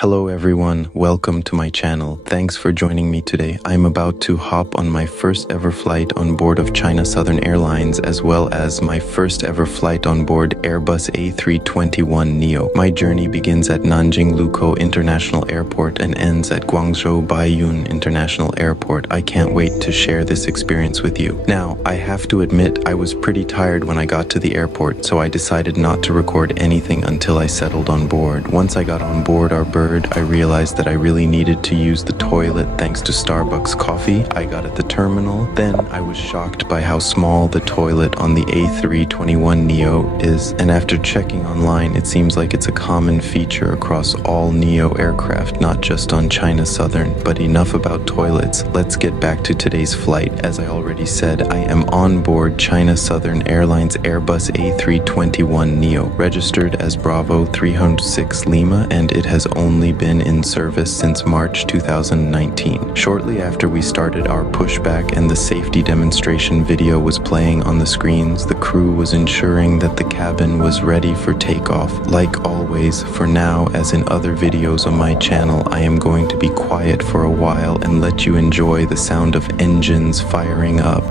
Hello everyone, welcome to my channel. Thanks for joining me today. I'm about to hop on my first ever flight on board of China Southern Airlines, as well as my first ever flight on board Airbus A321Neo. My journey begins at Nanjing Lukou International Airport and ends at Guangzhou Baiyun International Airport. I can't wait to share this experience with you. Now, I have to admit I was pretty tired when I got to the airport, so I decided not to record anything until I settled on board. Once I got on board our bird, I realized that I really needed to use the toilet thanks to Starbucks coffee I got at the terminal. Then I was shocked by how small the toilet on the A321Neo is, and after checking online, it seems like it's a common feature across all Neo aircraft, not just on China Southern. But enough about toilets, let's get back to today's flight. As I already said, I am on board China Southern Airlines Airbus A321Neo, registered as Bravo 306 Lima, and it has only been in service since March 2019. Shortly after we started our pushback and the safety demonstration video was playing on the screens, the crew was ensuring that the cabin was ready for takeoff. Like always, for now, as in other videos on my channel, I am going to be quiet for a while and let you enjoy the sound of engines firing up.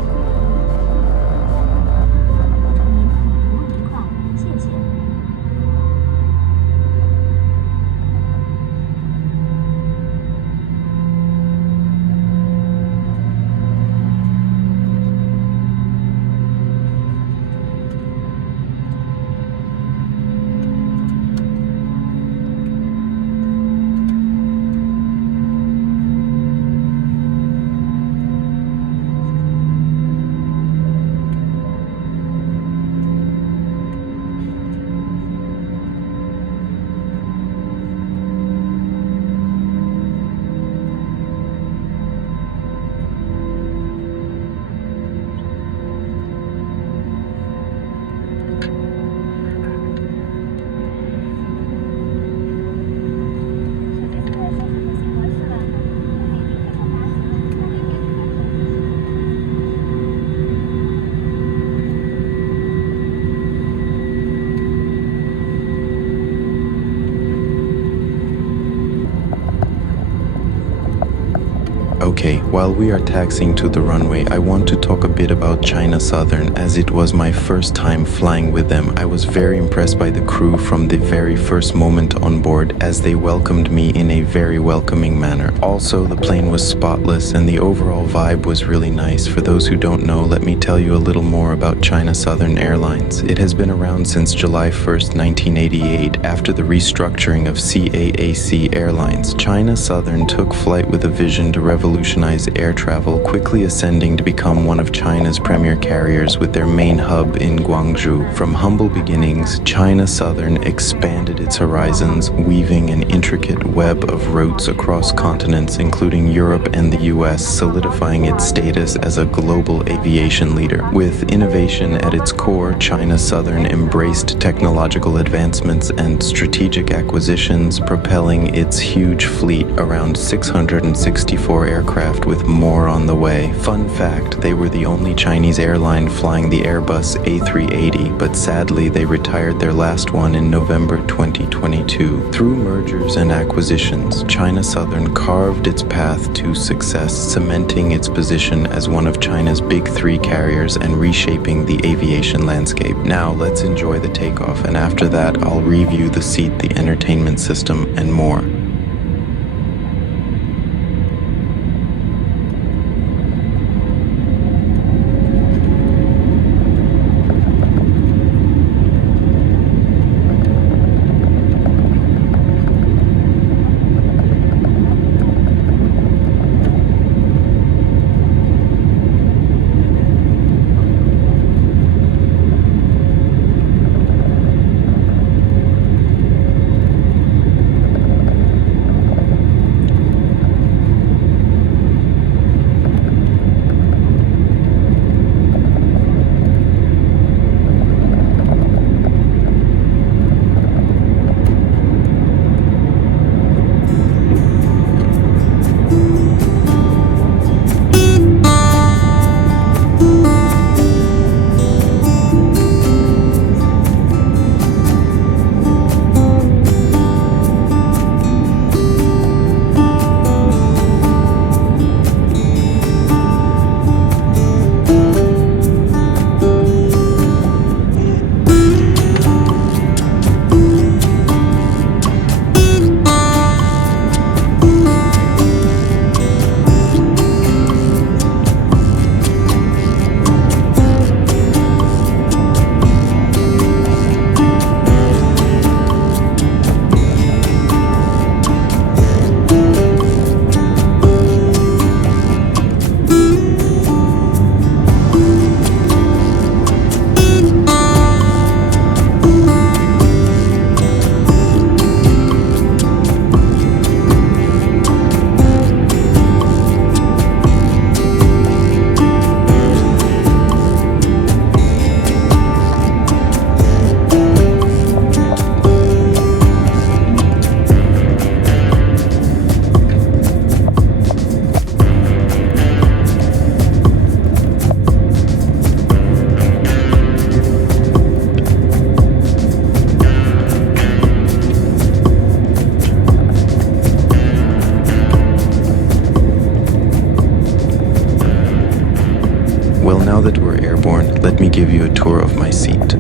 Okay, while we are taxiing to the runway, I want to talk a bit about China Southern, as it was my first time flying with them. I was very impressed by the crew from the very first moment on board, as they welcomed me in a very welcoming manner. Also, the plane was spotless and the overall vibe was really nice. For those who don't know, let me tell you a little more about China Southern Airlines. It has been around since July 1st, 1988, after the restructuring of CAAC Airlines. China Southern took flight with a vision to revolutionize air travel, quickly ascending to become one of China's premier carriers with their main hub in Guangzhou. From humble beginnings, China Southern expanded its horizons, weaving an intricate web of routes across continents, including Europe and the US, solidifying its status as a global aviation leader. With innovation at its core, China Southern embraced technological advancements and strategic acquisitions, propelling its huge fleet around 664 aircraft, with more on the way. Fun fact, they were the only Chinese airline flying the Airbus A380, but sadly they retired their last one in November 2022. Through mergers and acquisitions, China Southern carved its path to success, cementing its position as one of China's big three carriers and reshaping the aviation landscape. Now let's enjoy the takeoff, and after that I'll review the seat, the entertainment system, and more. give you a tour of my seat.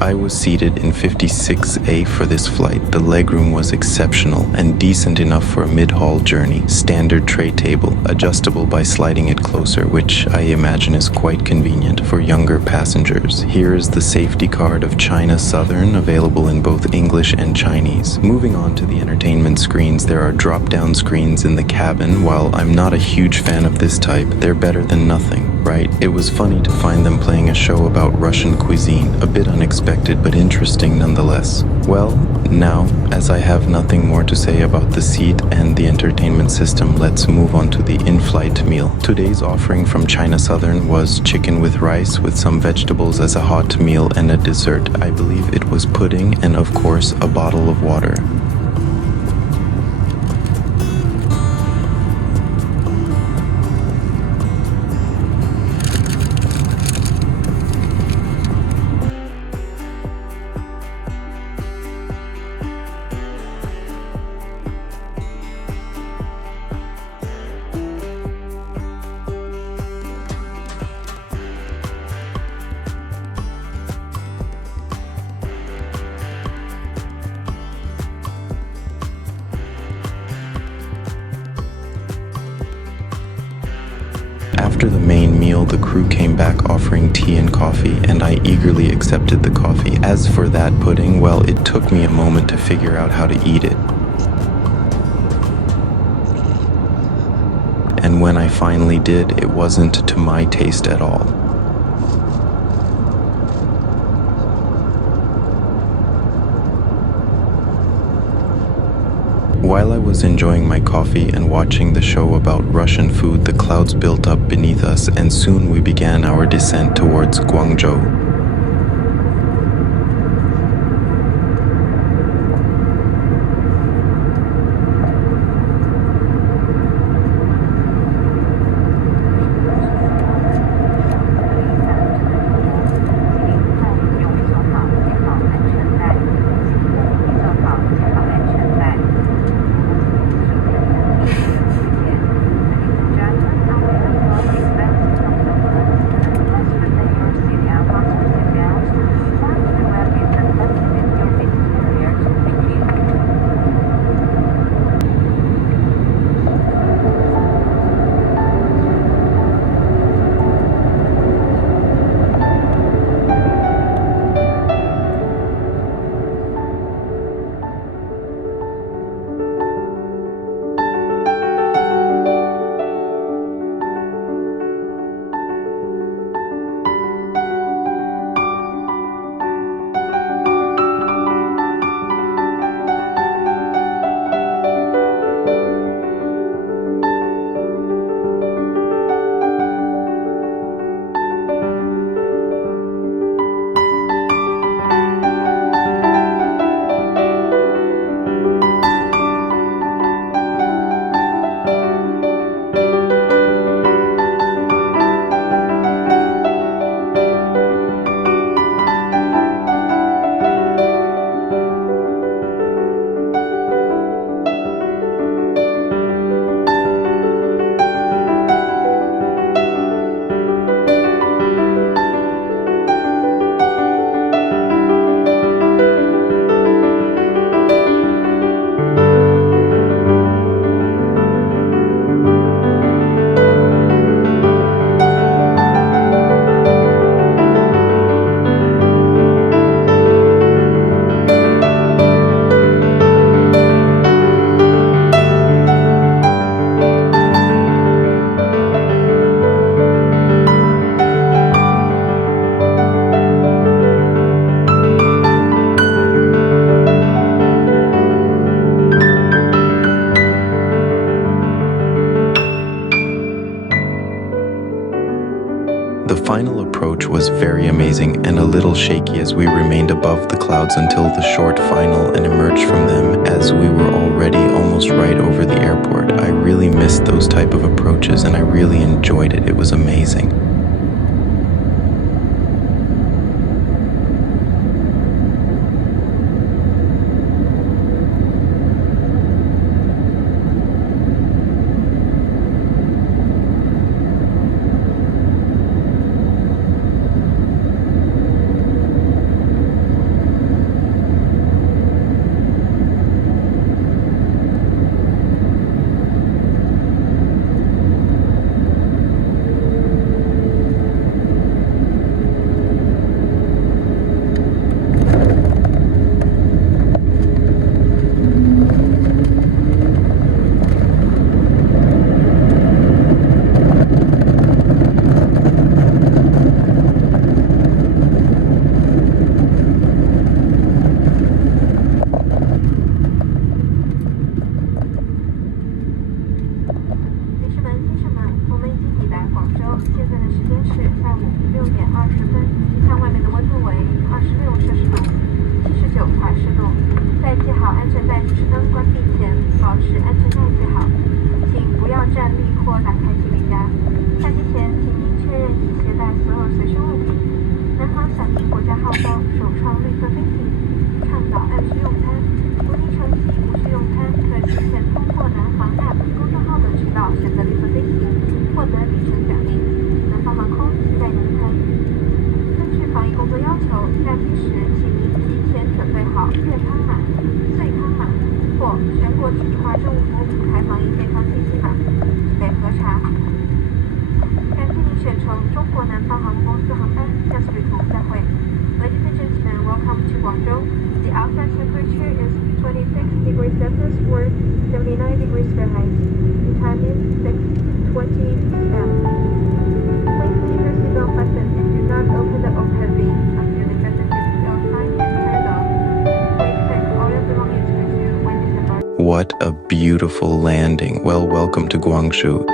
I was seated in 56A for this flight. The legroom was exceptional and decent enough for a mid-haul journey. Standard tray table, adjustable by sliding it closer, which I imagine is quite convenient for younger passengers. Here is the safety card of China Southern, available in both English and Chinese. Moving on to the entertainment screens, there are drop-down screens in the cabin. While I'm not a huge fan of this type, they're better than nothing, right? It was funny to find them playing a show about Russian cuisine, a bit unexpected but interesting nonetheless. Well, now, as I have nothing more to say about the seat and the entertainment system, let's move on to the in-flight meal. Today's offering from China Southern was chicken with rice with some vegetables as a hot meal and a dessert. I believe it was pudding and, of course, a bottle of water. After the main meal, the crew came back offering tea and coffee, and I eagerly accepted the coffee. As for that pudding, well, it took me a moment to figure out how to eat it. And when I finally did, it wasn't to my taste at all. While I was enjoying my coffee and watching the show about Russian food, the clouds built up beneath us, and soon we began our descent towards Guangzhou. The final approach was very amazing and a little shaky as we remained above the clouds until the short final and emerged from them as we were already almost right over the airport. I really missed those type of approaches and I really enjoyed it. It was amazing. 取化政务服务开放以健康信息码，以备核查。感谢您选乘中国南方航空公司航班，下次旅途再会。Ladies and gentlemen, welcome to Guangzhou. The outside temperature is 26 degrees Celsius or 79 degrees Fahrenheit. The time is 6:20 p.m. Please keep your seatbelt fastened and do not open the overhead bin until the fasten sign is turned off. Please pack all your belongings with you when disembarking. What a beautiful landing. Well, welcome to Guangzhou.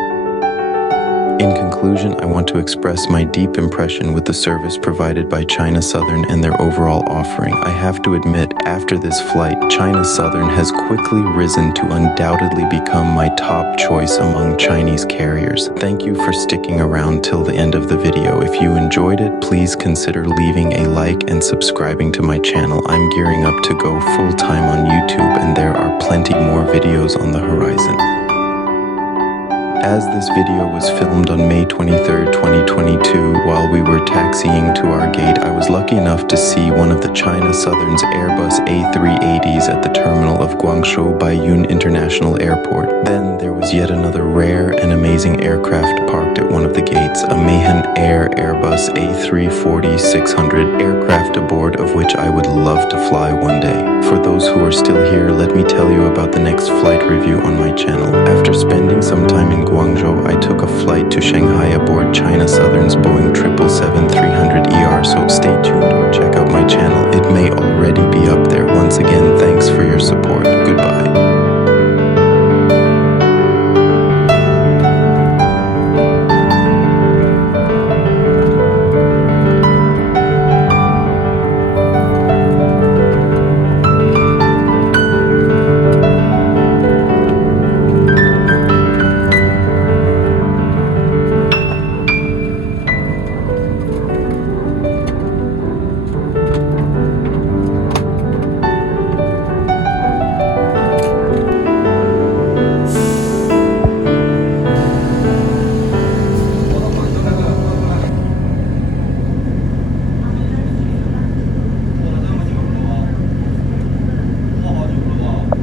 In conclusion, I want to express my deep impression with the service provided by China Southern and their overall offering. I have to admit, after this flight, China Southern has quickly risen to undoubtedly become my top choice among Chinese carriers. Thank you for sticking around till the end of the video. If you enjoyed it, please consider leaving a like and subscribing to my channel. I'm gearing up to go full-time on YouTube, and there are plenty more videos on the horizon. As this video was filmed on May 23, 2022, while we were taxiing to our gate, I was lucky enough to see one of the China Southern's Airbus A380s at the terminal of Guangzhou Baiyun International Airport. Then there was yet another rare and amazing aircraft parked at one of the gates, a Mahan Air Airbus A340-600 aircraft aboard of which I would love to fly one day. For those who are still here, let me tell you about the next flight review on my channel. After spending some time in Guangzhou, I took a flight to Shanghai aboard China Southern's Boeing 777-300ER, so stay tuned or check out my channel. It may already be up there. Once again, thanks for your support. Goodbye.